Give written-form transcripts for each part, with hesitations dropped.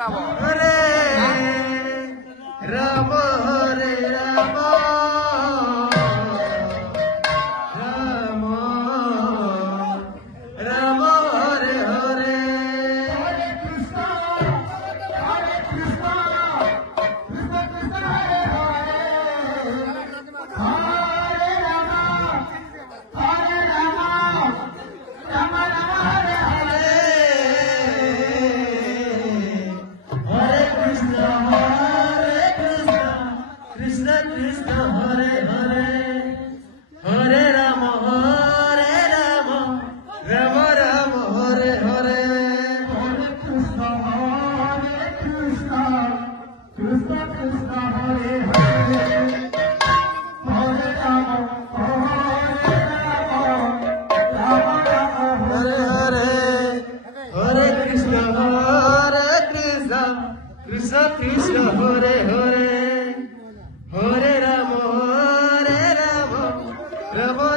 Hare Rama Hare Rama Rama Rama Hare Hare Hare Krishna Krishna Krishna Hare Hare Hare Rama Rama Rama Hare Hare Hare Krishna Krishna Krishna Hare Hare Hare Rama Rama Rama Hare Hare Hare Krishna Krishna Krishna Hare Hare Hare Rama Rama Hare Hare Hare Krishna Krishna Krishna Hare Hare Hare Rama Rama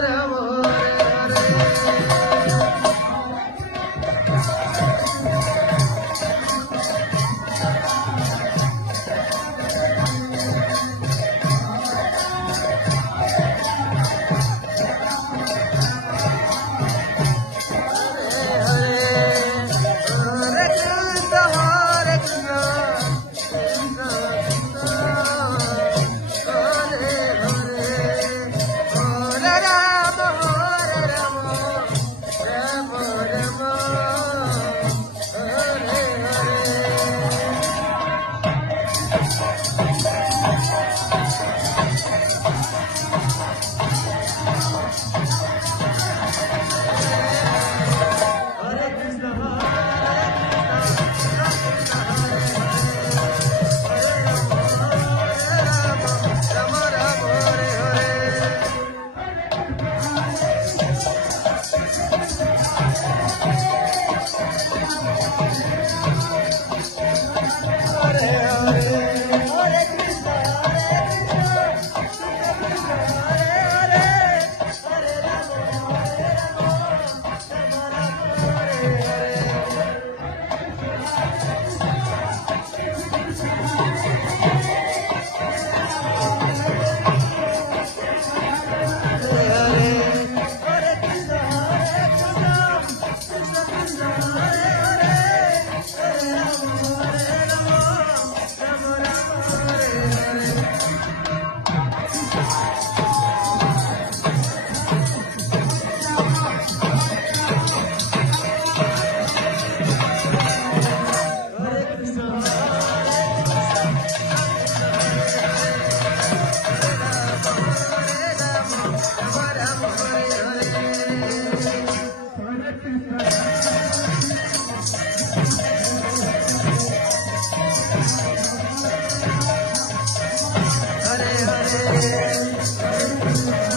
Rama Hare Hare Hare Hare